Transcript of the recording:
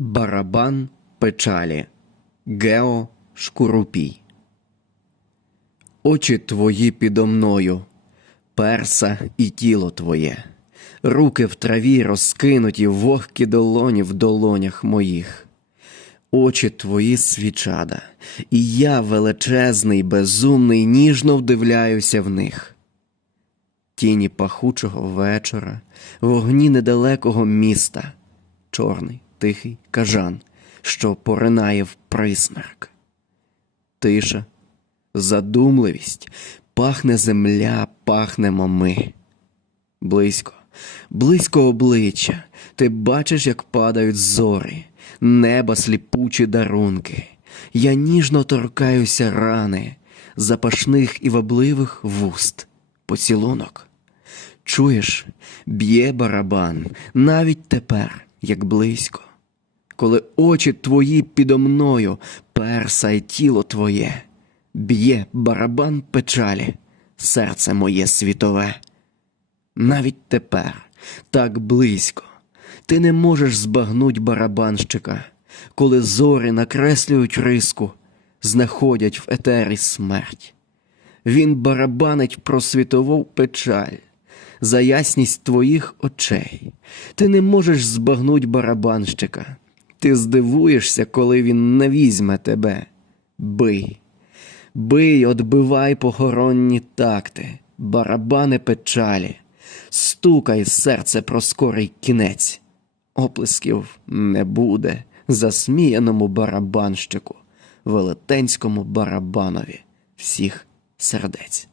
Барабан печалі Гео Шкурупій. Очі твої підо мною, перса і тіло твоє, руки в траві розкинуті, вогкі долоні в долонях моїх. Очі твої свічада, і я величезний, безумний, ніжно вдивляюся в них. Тіні пахучого вечора, вогні недалекого міста, чорний, тихий кажан, що поринає в присмерк. Тиша, задумливість, пахне земля, пахнемо ми. Близько, близько обличчя, ти бачиш, як падають зорі, неба сліпучі дарунки. Я ніжно торкаюся рани, запашних і вабливих вуст, поцілунок. Чуєш, б'є барабан навіть тепер, як близько, коли очі твої підо мною, перса й тіло твоє, б'є барабан печалі, серце моє світове. Навіть тепер, так близько, ти не можеш збагнуть барабанщика, коли зорі накреслюють риску, знаходять в етері смерть. Він барабанить про світову печаль, за ясність твоїх очей. Ти не можеш збагнуть барабанщика. Ти здивуєшся, коли він не візьме тебе. Бий, бий, отбивай похоронні такти, барабани печалі, стукай серце про скорий кінець. Оплесків не буде засміяному барабанщику, велетенському барабанові всіх сердець.